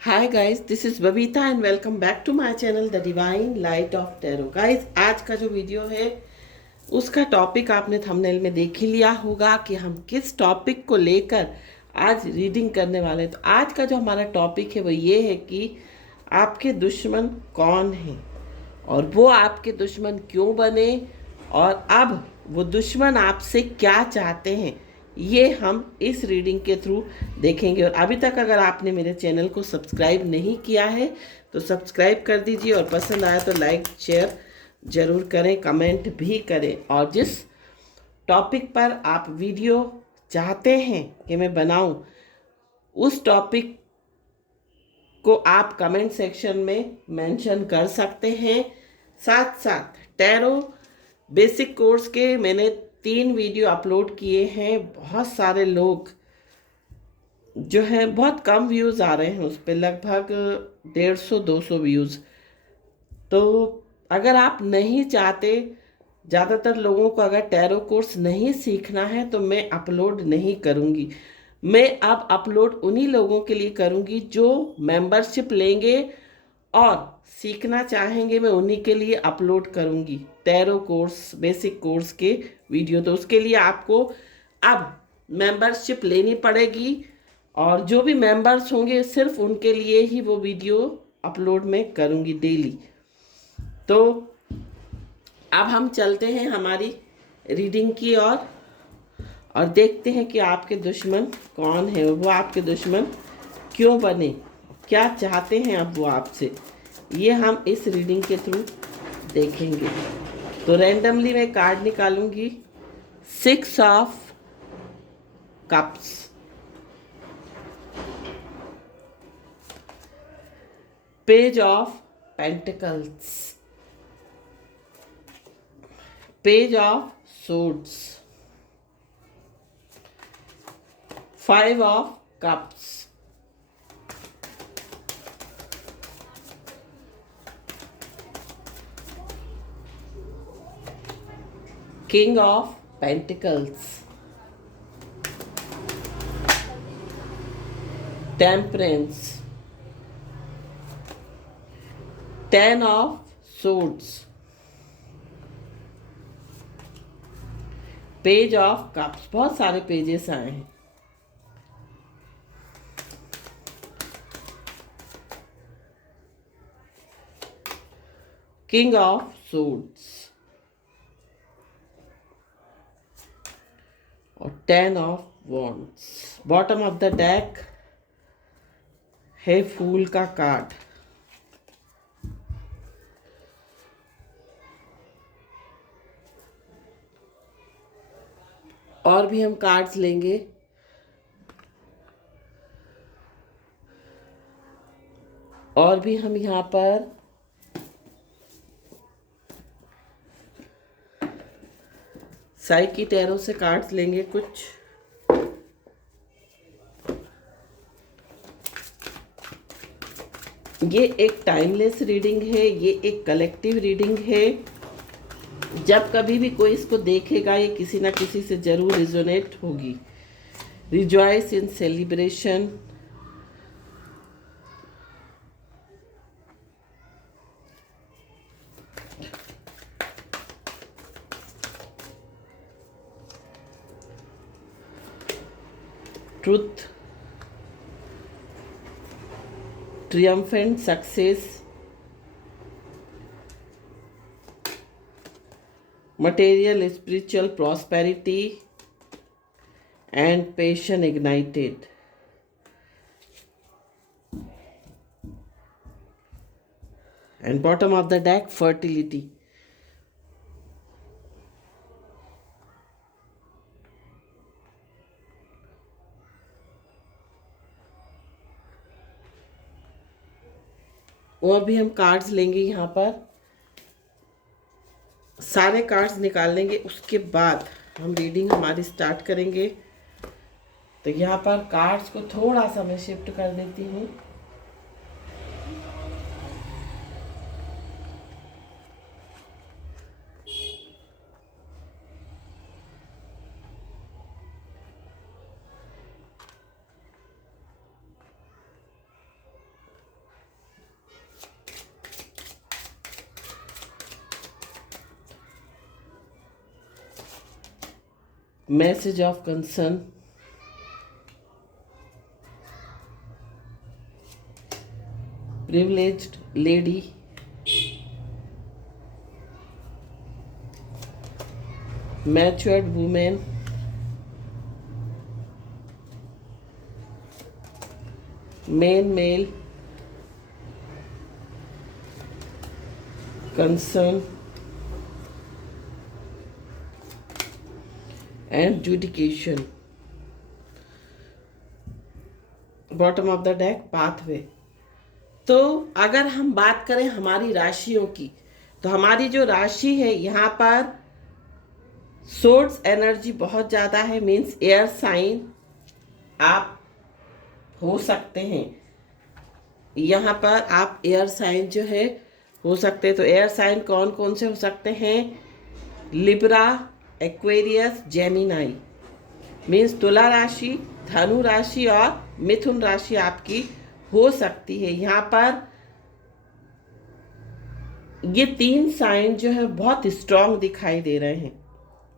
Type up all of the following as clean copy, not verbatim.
Hi guys, this is Babita and welcome back to my channel the divine light of tarot. Guys, आज का जो video है उसका topic आपने थंबनेल में देख ही लिया होगा कि हम किस टॉपिक को लेकर आज रीडिंग करने वाले हैं। तो आज का जो हमारा टॉपिक है वो ये है कि आपके दुश्मन कौन हैं और वो आपके दुश्मन क्यों बने और अब वो दुश्मन आपसे क्या चाहते हैं, ये हम इस रीडिंग के थ्रू देखेंगे। और अभी तक अगर आपने मेरे चैनल को सब्सक्राइब नहीं किया है तो सब्सक्राइब कर दीजिए और पसंद आया तो लाइक शेयर ज़रूर करें, कमेंट भी करें। और जिस टॉपिक पर आप वीडियो चाहते हैं कि मैं बनाऊं, उस टॉपिक को आप कमेंट सेक्शन में मेंशन कर सकते हैं। साथ साथ टैरो बेसिक कोर्स के मैंने 3 वीडियो अपलोड किए हैं। बहुत सारे लोग जो है, बहुत कम व्यूज़ आ रहे हैं उस पर, लगभग 150-200 व्यूज़। तो अगर आप नहीं चाहते, ज़्यादातर लोगों को अगर टैरो कोर्स नहीं सीखना है तो मैं अपलोड नहीं करूँगी। मैं अब अपलोड उन्हीं लोगों के लिए करूँगी जो मेंबरशिप लेंगे और सीखना चाहेंगे। मैं उन्हीं के लिए अपलोड करूँगी टैरो कोर्स बेसिक कोर्स के वीडियो। तो उसके लिए आपको अब मेंबरशिप लेनी पड़ेगी और जो भी मेंबर्स होंगे सिर्फ उनके लिए ही वो वीडियो अपलोड मैं करूँगी डेली। तो अब हम चलते हैं हमारी रीडिंग की ओर और देखते हैं कि आपके दुश्मन कौन है और वो आपके दुश्मन क्यों बने, क्या चाहते हैं अब वो आपसे, ये हम इस रीडिंग के थ्रू देखेंगे। तो रैंडमली मैं कार्ड निकालूंगी। 6 of cups, page of pentacles, page of swords, 5 of cups, king of pentacles, temperance, 10 of swords, page of cups. बहुत सारे पेजेस आए हैं। किंग ऑफ सूट्स और 10 of wands। Bottom of the deck है फूल का card. और भी हम कार्ड्स लेंगे। और भी हम यहाँ पर साइकी टैरो से कार्ड्स लेंगे कुछ। ये एक टाइमलेस रीडिंग है, ये एक कलेक्टिव रीडिंग है। जब कभी भी कोई इसको देखेगा ये किसी ना किसी से जरूर रिजोनेट होगी। Rejoice in celebration, truth, triumphant success, material spiritual prosperity and passion ignited। and bottom of the deck fertility। और भी हम कार्ड्स लेंगे यहाँ पर, सारे कार्ड्स निकाल लेंगे, उसके बाद हम रीडिंग हमारी स्टार्ट करेंगे। तो यहाँ पर कार्ड्स को थोड़ा सा मैं शिफ्ट कर देती हूँ। Message of concern, privileged lady, matured women, male, concern and judication. Bottom of the deck pathway. तो अगर हम बात करें हमारी राशियों की, तो हमारी जो राशि है यहाँ पर सोर्स एनर्जी बहुत ज़्यादा है, मीन्स एयर साइन आप हो सकते हैं। यहाँ पर आप एयर साइन जो है हो सकते हैं। तो एयर साइन कौन कौन से हो सकते हैं? लिब्रा, एक्वेरियस, जेमिनाई, मीन्स तुला राशि, धनु राशि और मिथुन राशि आपकी हो सकती है। यहाँ पर ये 3 साइन जो है बहुत स्ट्रॉन्ग दिखाई दे रहे हैं।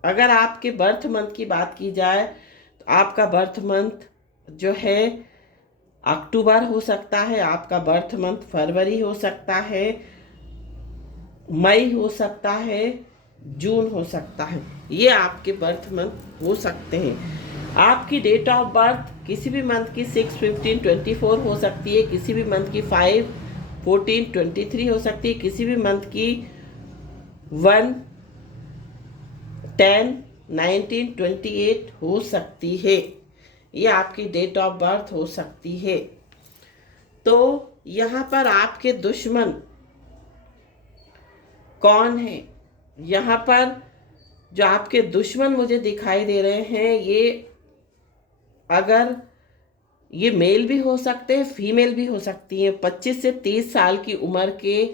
अगर आपके बर्थ मंथ की बात की जाए तो आपका बर्थ मंथ जो है अक्टूबर हो सकता है, आपका बर्थ मंथ फरवरी हो सकता है, मई हो सकता है, जून हो सकता है। ये आपके बर्थ मंथ हो सकते हैं। आपकी डेट ऑफ बर्थ किसी भी मंथ की 6, 15, 24 हो सकती है, किसी भी मंथ की 5, 14, 23 हो सकती है, किसी भी मंथ की 1, 10, 19, 28 हो सकती है। ये आपकी डेट ऑफ बर्थ हो सकती है। तो यहाँ पर आपके दुश्मन कौन है? यहाँ पर जो आपके दुश्मन मुझे दिखाई दे रहे हैं, ये अगर ये मेल भी हो सकते हैं, फीमेल भी हो सकती है। 25 से 30 साल की उम्र के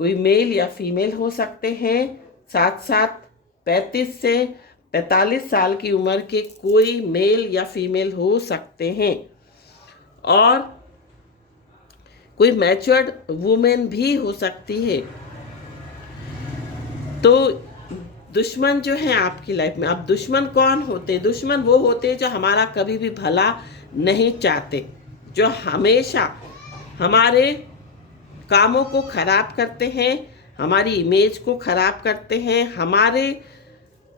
कोई मेल या फीमेल हो सकते हैं। साथ साथ 35 से 45 साल की उम्र के कोई मेल या फीमेल हो सकते हैं। और कोई मैच्योर्ड वुमेन भी हो सकती है। तो दुश्मन जो है आपकी लाइफ में, अब दुश्मन कौन होते हैं? दुश्मन वो होते हैं जो हमारा कभी भी भला नहीं चाहते, जो हमेशा हमारे कामों को खराब करते हैं, हमारी इमेज को खराब करते हैं, हमारे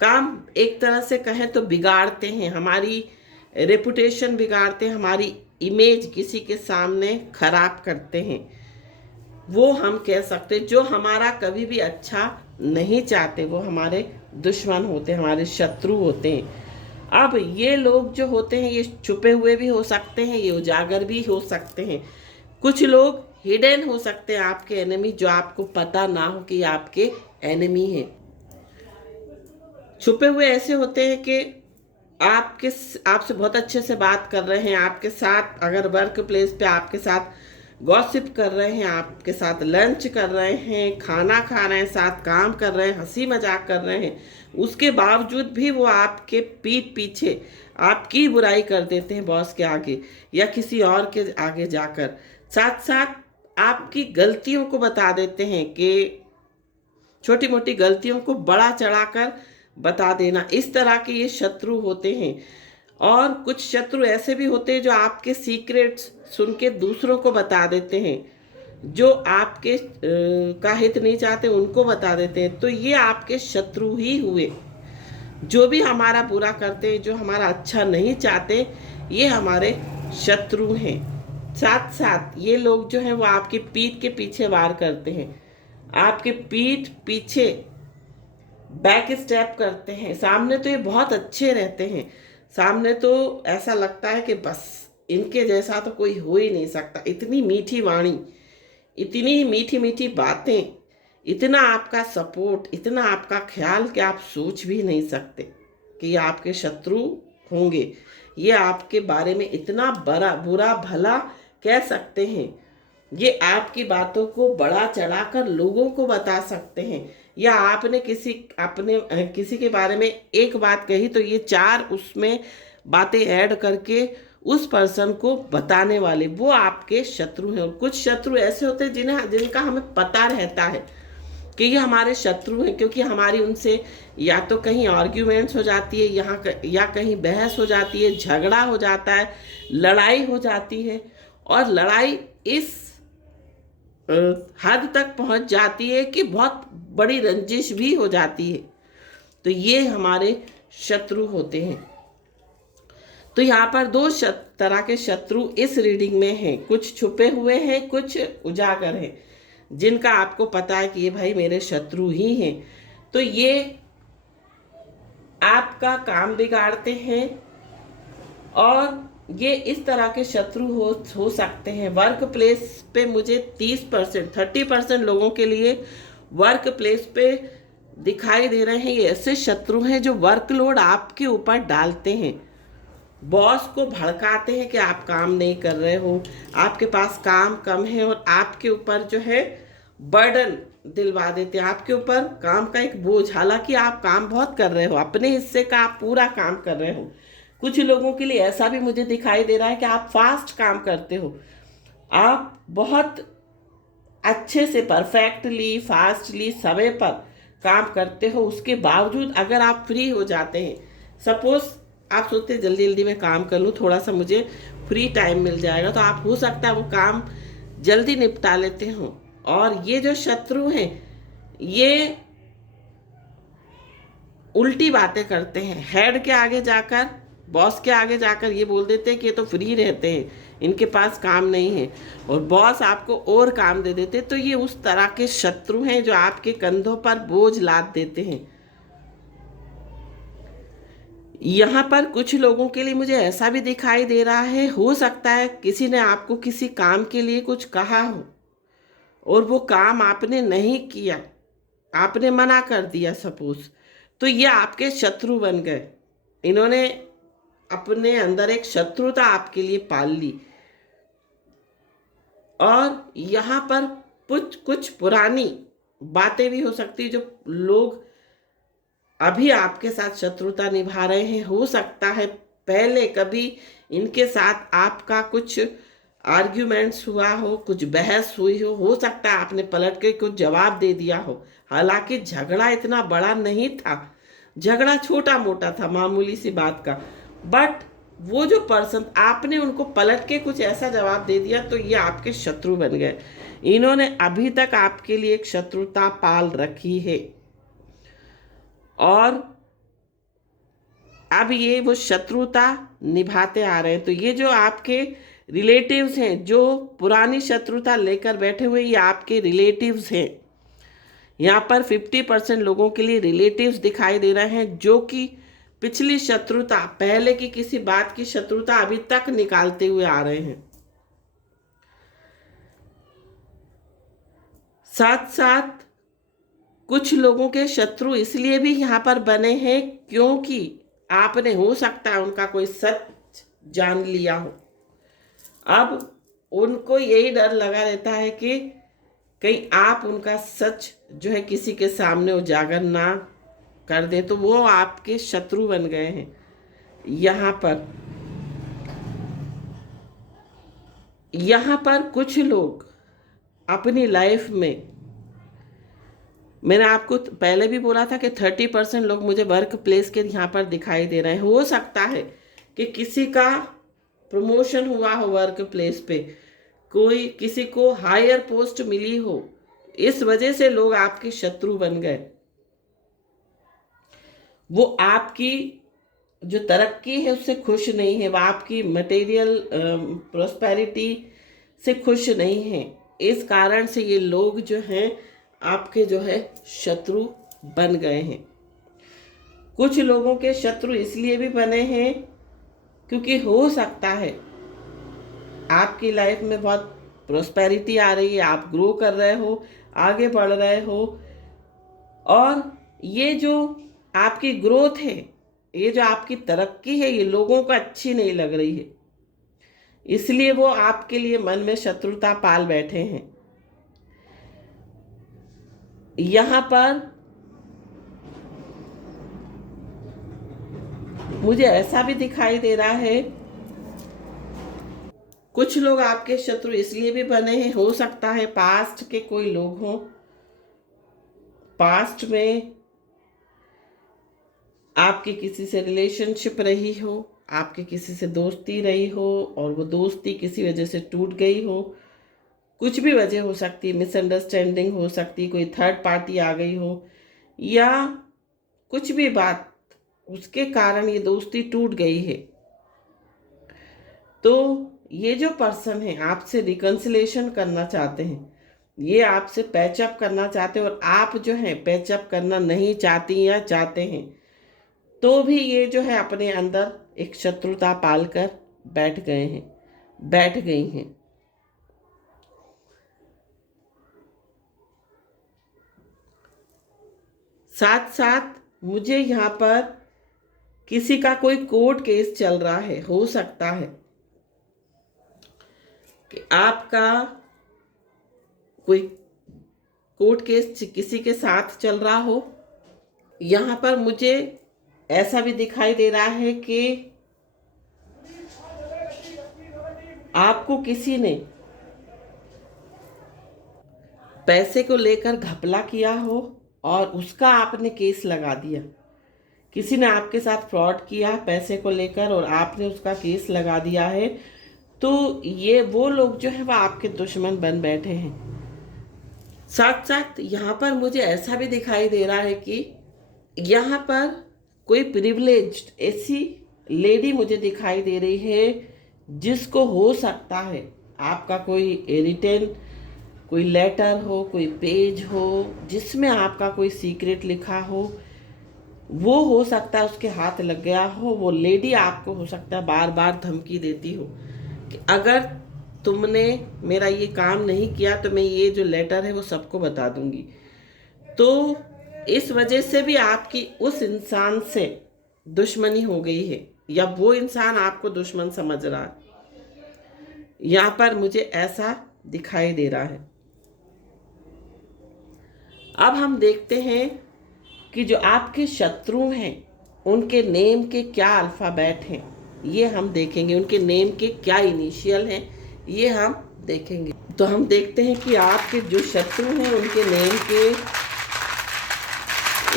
काम एक तरह से कहें तो बिगाड़ते हैं, हमारी रेपुटेशन बिगाड़ते हैं, हमारी इमेज किसी के सामने खराब करते हैं। वो हम कह सकते जो हमारा कभी भी अच्छा नहीं चाहते, वो हमारे दुश्मन होते हैं, हमारे शत्रु होते हैं। अब ये लोग जो होते हैं, ये छुपे हुए भी हो सकते हैं, ये उजागर भी हो सकते हैं। कुछ लोग हिडन हो सकते हैं आपके एनिमी, जो आपको पता ना हो कि आपके एनिमी है। छुपे हुए ऐसे होते हैं कि आपसे बहुत अच्छे से बात कर रहे हैं, आपके साथ अगर वर्क प्लेस पे आपके साथ गॉसिप कर रहे हैं, आपके साथ लंच कर रहे हैं, खाना खा रहे हैं, साथ काम कर रहे हैं, हंसी मजाक कर रहे हैं, उसके बावजूद भी वो आपके पीठ पीछे आपकी बुराई कर देते हैं बॉस के आगे या किसी और के आगे जाकर। साथ साथ आपकी गलतियों को बता देते हैं कि छोटी मोटी गलतियों को बड़ा चढ़ाकर बता देना। इस तरह के ये शत्रु होते हैं। और कुछ शत्रु ऐसे भी होते हैं जो आपके सीक्रेट्स सुन के दूसरों को बता देते हैं, जो आपके का हित नहीं चाहते उनको बता देते हैं। तो ये आपके शत्रु ही हुए। जो भी हमारा बुरा करते हैं, जो हमारा अच्छा नहीं चाहते, ये हमारे शत्रु हैं। साथ साथ ये लोग जो हैं वो आपकी पीठ के पीछे वार करते हैं, आपके पीठ पीछे बैक स्टेप करते हैं। सामने तो ये बहुत अच्छे रहते हैं, सामने तो ऐसा लगता है कि बस इनके जैसा तो कोई हो ही नहीं सकता। इतनी मीठी वाणी, इतनी मीठी मीठी बातें, इतना आपका सपोर्ट, इतना आपका ख्याल कि आप सोच भी नहीं सकते कि ये आपके शत्रु होंगे। ये आपके बारे में इतना बुरा भला कह सकते हैं, ये आपकी बातों को बड़ा चढ़ाकर लोगों को बता सकते हैं। या आपने किसी के बारे में एक बात कही तो ये 4 उसमें बातें ऐड करके उस पर्सन को बताने वाले, वो आपके शत्रु हैं। और कुछ शत्रु ऐसे होते हैं जिनका हमें पता रहता है कि ये हमारे शत्रु हैं, क्योंकि हमारी उनसे या तो कहीं आर्ग्यूमेंट्स हो जाती है, या कहीं बहस हो जाती है, झगड़ा हो जाता है, लड़ाई हो जाती है। और लड़ाई इस हद तक पहुंच जाती है कि बहुत बड़ी रंजिश भी हो जाती है। तो ये हमारे शत्रु होते हैं। तो यहाँ पर दो तरह के शत्रु इस रीडिंग में हैं, कुछ छुपे हुए हैं, कुछ उजागर हैं, जिनका आपको पता है कि ये भाई मेरे शत्रु ही हैं। तो ये आपका काम बिगाड़ते हैं, और ये इस तरह के शत्रु हो सकते हैं। वर्क प्लेस पे मुझे 30% लोगों के लिए वर्क प्लेस पे दिखाई दे रहे हैं। ये ऐसे शत्रु हैं जो वर्कलोड आपके ऊपर डालते हैं, बॉस को भड़काते हैं कि आप काम नहीं कर रहे हो, आपके पास काम कम है, और आपके ऊपर जो है बर्डन दिलवा देते हैं, आपके ऊपर काम का एक बोझ। हालांकि आप काम बहुत कर रहे हो, अपने हिस्से का आप पूरा काम कर रहे हो। कुछ लोगों के लिए ऐसा भी मुझे दिखाई दे रहा है कि आप फास्ट काम करते हो, आप बहुत अच्छे से परफेक्टली फास्टली समय पर काम करते हो। उसके बावजूद अगर आप फ्री हो जाते हैं, सपोज आप सोचते हैं जल्दी जल्दी मैं काम कर लूँ, थोड़ा सा मुझे फ्री टाइम मिल जाएगा, तो आप हो सकता है वो काम जल्दी निपटा लेते हो। और ये जो शत्रु हैं ये उल्टी बातें करते हैं, हेड के आगे जाकर, बॉस के आगे जाकर ये बोल देते हैं कि ये तो फ्री रहते हैं, इनके पास काम नहीं है, और बॉस आपको और काम दे देते। तो ये उस तरह के शत्रु हैं जो आपके कंधों पर बोझ लाद देते हैं। यहाँ पर कुछ लोगों के लिए मुझे ऐसा भी दिखाई दे रहा है, हो सकता है किसी ने आपको किसी काम के लिए कुछ कहा हो और वो काम आपने नहीं किया, आपने मना कर दिया सपोज, तो ये आपके शत्रु बन गए। इन्होंने अपने अंदर एक शत्रुता आपके लिए पाल ली। और यहाँ पर कुछ पुरानी बातें भी हो सकती, जो लोग अभी आपके साथ शत्रुता निभा रहे हैं। हो सकता है पहले कभी इनके साथ आपका कुछ आर्ग्यूमेंट्स हुआ हो, कुछ बहस हुई हो सकता है आपने पलट के कुछ जवाब दे दिया हो। हालांकि झगड़ा इतना बड़ा नहीं था, झगड़ा छोटा मोटा था, मामूली सी बात का, बट वो जो पर्सन, आपने उनको पलट के कुछ ऐसा जवाब दे दिया, तो ये आपके शत्रु बन गए। इन्होंने अभी तक आपके लिए एक शत्रुता पाल रखी है, और अब ये वो शत्रुता निभाते आ रहे हैं। तो ये जो आपके रिलेटिव्स हैं, जो पुरानी शत्रुता लेकर बैठे हुए, ये आपके रिलेटिव्स हैं। यहाँ पर 50% लोगों के लिए रिलेटिव्स दिखाई दे रहे हैं, जो कि पिछली शत्रुता, पहले की किसी बात की शत्रुता अभी तक निकालते हुए आ रहे हैं। साथ साथ कुछ लोगों के शत्रु इसलिए भी यहाँ पर बने हैं क्योंकि आपने, हो सकता है उनका कोई सच जान लिया हो। अब उनको यही डर लगा रहता है कि कहीं आप उनका सच जो है किसी के सामने उजागर ना कर दे, तो वो आपके शत्रु बन गए हैं। यहाँ पर कुछ लोग अपनी लाइफ में, मैंने आपको पहले भी बोला था कि 30% लोग मुझे वर्क प्लेस के यहाँ पर दिखाई दे रहे हैं। हो सकता है कि किसी का प्रमोशन हुआ हो वर्क प्लेस पे, कोई किसी को हायर पोस्ट मिली हो, इस वजह से लोग आपके शत्रु बन गए। वो आपकी जो तरक्की है उससे खुश नहीं है, वो आपकी मटेरियल प्रोस्पेरिटी से खुश नहीं है। इस कारण से ये लोग जो हैं आपके जो है शत्रु बन गए हैं। कुछ लोगों के शत्रु इसलिए भी बने हैं क्योंकि हो सकता है आपकी लाइफ में बहुत प्रोस्पेरिटी आ रही है, आप ग्रो कर रहे हो, आगे बढ़ रहे हो, और ये जो आपकी ग्रोथ है, ये जो आपकी तरक्की है, ये लोगों को अच्छी नहीं लग रही है, इसलिए वो आपके लिए मन में शत्रुता पाल बैठे हैं। यहाँ पर मुझे ऐसा भी दिखाई दे रहा है, कुछ लोग आपके शत्रु इसलिए भी बने हैं, हो सकता है पास्ट के कोई लोग हों पास्ट में आपकी किसी से रिलेशनशिप रही हो, आपकी किसी से दोस्ती रही हो और वो दोस्ती किसी वजह से टूट गई हो। कुछ भी वजह हो सकती है, मिसअंडरस्टैंडिंग हो सकती, कोई थर्ड पार्टी आ गई हो या कुछ भी बात, उसके कारण ये दोस्ती टूट गई है। तो ये जो पर्सन है आपसे रिकंसिलेशन करना चाहते हैं, ये आपसे पैचअप करना चाहते हैं और आप जो है पैचअप करना नहीं चाहती या चाहते हैं, तो भी ये जो है अपने अंदर एक शत्रुता पालकर बैठ गई हैं। साथ साथ मुझे यहाँ पर किसी का कोई कोर्ट केस चल रहा है, हो सकता है कि आपका कोई कोर्ट केस किसी के साथ चल रहा हो। यहाँ पर मुझे ऐसा भी दिखाई दे रहा है कि आपको किसी ने पैसे को लेकर घपला किया हो और उसका आपने केस लगा दिया। किसी ने आपके साथ फ्रॉड किया पैसे को लेकर और आपने उसका केस लगा दिया है। तो ये वो लोग जो है वह आपके दुश्मन बन बैठे हैं। साथ साथ यहाँ पर मुझे ऐसा भी दिखाई दे रहा है कि यहाँ पर कोई प्रिविलेज्ड ऐसी लेडी मुझे दिखाई दे रही है जिसको हो सकता है आपका कोई रिटन कोई लेटर हो, कोई पेज हो जिसमें आपका कोई सीक्रेट लिखा हो, वो हो सकता है उसके हाथ लग गया हो। वो लेडी आपको हो सकता है बार बार धमकी देती हो कि अगर तुमने मेरा ये काम नहीं किया तो मैं ये जो लेटर है वो सबको बता दूंगी। तो इस वजह से भी आपकी उस इंसान से दुश्मनी हो गई है या वो इंसान आपको दुश्मन समझ रहा है। यहाँ पर मुझे ऐसा दिखाई दे रहा है। अब हम देखते हैं कि जो आपके शत्रु हैं उनके नेम के क्या अल्फ़ाबेट हैं, ये हम देखेंगे। उनके नेम के क्या इनिशियल हैं, ये हम देखेंगे। तो हम देखते हैं कि आपके जो शत्रु हैं उनके नेम के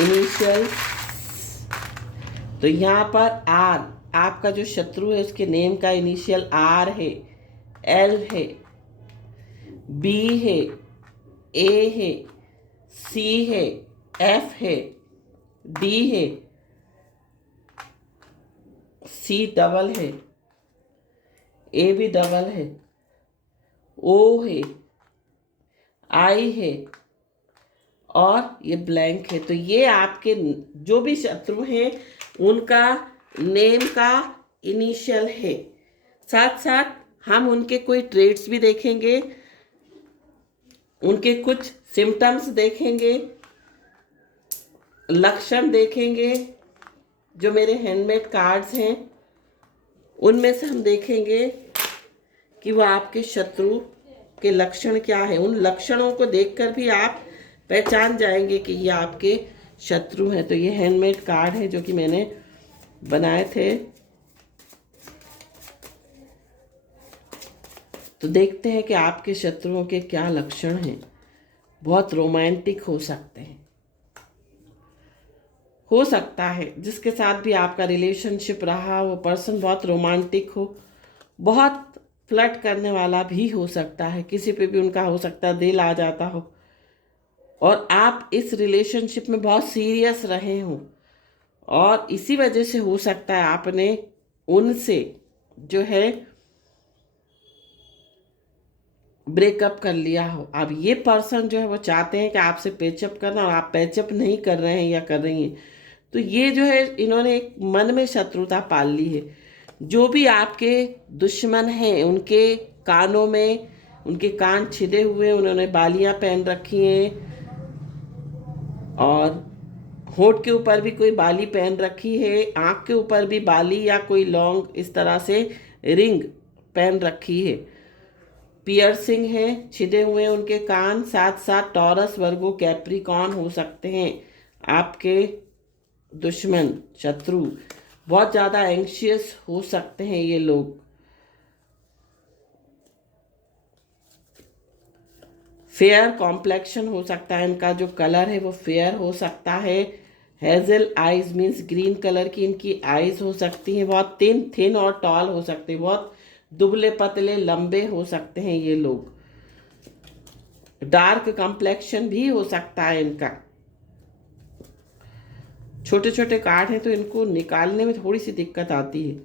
इनिशियल। तो यहाँ पर आर, आपका जो शत्रु है उसके नेम का इनिशियल आर है, एल है, बी है, ए है, सी है, एफ है, डी है, सी डबल है, ए भी डबल है, ओ है, आई है और ये ब्लैंक है। तो ये आपके जो भी शत्रु हैं उनका नेम का इनिशियल है। साथ साथ हम उनके कोई ट्रेड्स भी देखेंगे, उनके कुछ सिम्टम्स देखेंगे, लक्षण देखेंगे। जो मेरे हैंडमेड कार्ड्स हैं उनमें से हम देखेंगे कि वो आपके शत्रु के लक्षण क्या है। उन लक्षणों को देखकर भी आप पहचान जाएंगे कि ये आपके शत्रु हैं। तो ये हैंडमेड कार्ड है जो कि मैंने बनाए थे। तो देखते हैं कि आपके शत्रुओं के क्या लक्षण हैं। बहुत रोमांटिक हो सकते हैं, हो सकता है जिसके साथ भी आपका रिलेशनशिप रहा वो पर्सन बहुत रोमांटिक हो, बहुत फ्लर्ट करने वाला भी हो सकता है। किसी पे भी उनका हो सकता है दिल आ जाता हो और आप इस रिलेशनशिप में बहुत सीरियस रहे हो और इसी वजह से हो सकता है आपने उनसे जो है ब्रेकअप कर लिया हो। अब ये पर्सन जो है वो चाहते हैं कि आपसे पैचअप करना और आप पैचअप नहीं कर रहे हैं या कर रही हैं। तो ये जो है इन्होंने एक मन में शत्रुता पाल ली है। जो भी आपके दुश्मन हैं उनके कानों में, उनके कान छिदे हुए, उन्होंने बालियां पहन रखी हैं और होठ के ऊपर भी कोई बाली पहन रखी है, आँख के ऊपर भी बाली या कोई लॉन्ग इस तरह से रिंग पहन रखी है, पियर्सिंग है, छिदे हुए उनके कान। साथ साथ टॉरस, वर्गो, कैप्रिकॉर्न हो सकते हैं आपके दुश्मन, शत्रु। बहुत ज़्यादा एंग्शियस हो सकते हैं ये लोग। फेयर कॉम्प्लेक्शन हो सकता है, इनका जो कलर है वो फेयर हो सकता है। Hazel eyes means green colour की इनकी आइज हो सकती हैं। बहुत थिन और टॉल हो सकते हैं, बहुत दुबले पतले लंबे हो सकते हैं ये लोग। डार्क कॉम्प्लेक्शन भी हो सकता है इनका। छोटे छोटे कार्ड हैं तो इनको निकालने में थोड़ी सी दिक्कत आती है।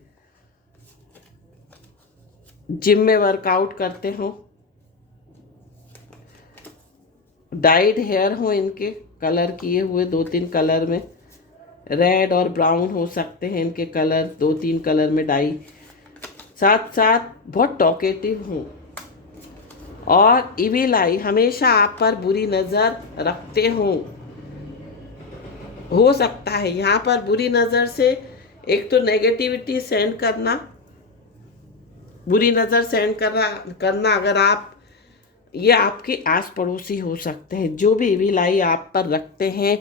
जिम में वर्कआउट करते हो, डाइड हेयर हो इनके, कलर किए हुए 2-3 कलर में, रेड और ब्राउन हो सकते हैं इनके कलर, 2-3 कलर में डाई। साथ साथ बहुत टॉकेटिव हूँ और इविल आई, हमेशा आप पर बुरी नज़र रखते हो सकता है यहाँ पर बुरी नज़र से एक तो नेगेटिविटी सेंड करना, बुरी नज़र सेंड करना अगर आप, ये आपके आस पड़ोसी हो सकते हैं जो भी इविल आई आप पर रखते हैं।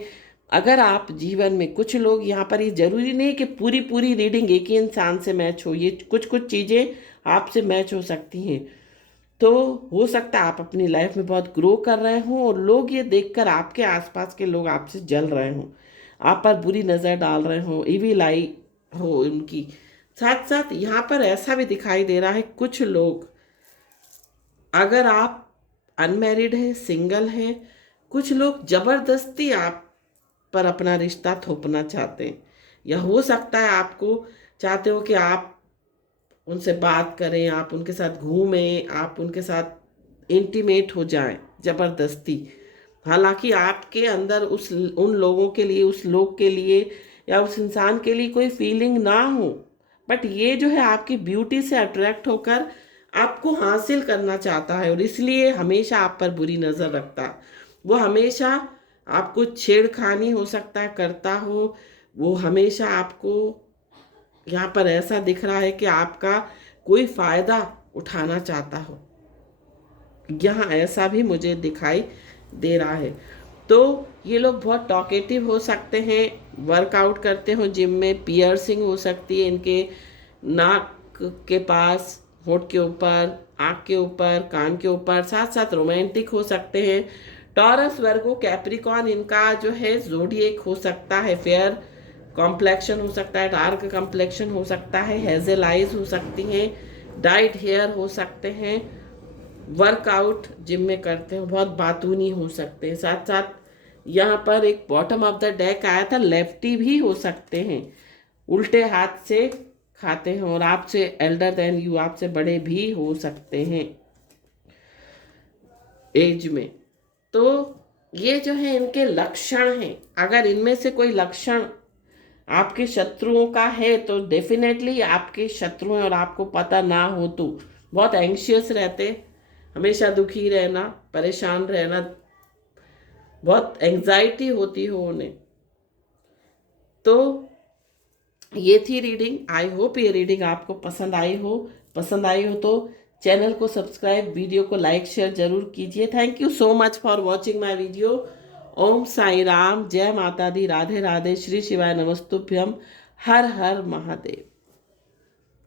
अगर आप जीवन में, कुछ लोग यहाँ पर, ये जरूरी नहीं कि पूरी रीडिंग एक ही इंसान से मैच हो, ये कुछ चीज़ें आपसे मैच हो सकती हैं। तो हो सकता है आप अपनी लाइफ में बहुत ग्रो कर रहे हों और लोग ये देखकर, आपके आसपास के लोग आपसे जल रहे हों, आप पर बुरी नज़र डाल रहे हों, इविल आई हो उनकी। साथ साथ यहाँ पर ऐसा भी दिखाई दे रहा है, कुछ लोग, अगर आप अनमैरिड हैं, सिंगल हैं, कुछ लोग ज़बरदस्ती आप पर अपना रिश्ता थोपना चाहते हैं, या हो सकता है आपको चाहते हो कि आप उनसे बात करें, आप उनके साथ घूमें, आप उनके साथ इंटीमेट हो जाएं ज़बरदस्ती। हालांकि आपके अंदर उन लोगों के लिए, उस लोग के लिए या उस इंसान के लिए कोई फीलिंग ना हो, बट ये जो है आपकी ब्यूटी से अट्रैक्ट होकर आपको हासिल करना चाहता है और इसलिए हमेशा आप पर बुरी नज़र रखता है। वो हमेशा आपको छेड़खानी हो सकता है करता हो, वो हमेशा आपको, यहाँ पर ऐसा दिख रहा है कि आपका कोई फ़ायदा उठाना चाहता हो, यहाँ ऐसा भी मुझे दिखाई दे रहा है। तो ये लोग बहुत टॉकेटिव हो सकते हैं, वर्कआउट करते हो जिम में, पियर्सिंग हो सकती है इनके नाक के पास, होठ के ऊपर, आँख के ऊपर, कान के ऊपर, साथ साथ रोमांटिक हो सकते हैं। टॉरस, वर्गो, कैप्रिकॉर्न, इनका जो है ज़ोडिएक हो सकता है, फेयर कॉम्प्लेक्शन हो सकता है, डार्क कॉम्प्लेक्शन हो सकता है, हेजल आइज हो सकती हैं, डाइड हेयर हो सकते हैं, वर्कआउट जिम में करते हैं, बहुत बातूनी हो सकते हैं। साथ साथ यहाँ पर एक बॉटम ऑफ द डेक आया था, लेफ्टी भी हो सकते हैं, उल्टे हाथ से खाते हैं और आपसे एल्डर देन यू, आपसे बड़े भी हो सकते हैं एज में। तो ये जो है इनके लक्षण हैं। अगर इनमें से कोई लक्षण आपके शत्रुओं का है तो डेफिनेटली आपके शत्रु हैं और आपको पता ना हो तो बहुत एंग्शियस रहते, हमेशा दुखी रहना, परेशान रहना, बहुत एंग्जाइटी होती हो उन्हें। तो ये थी रीडिंग। आई होप ये रीडिंग आपको पसंद आई हो तो चैनल को सब्सक्राइब, वीडियो को लाइक शेयर जरूर कीजिए। Thank you so much for watching my video. Om Sai Ram, जय माता दी, राधे राधे, श्री शिवाय नमस्तुभ्यम, हर हर महादेव।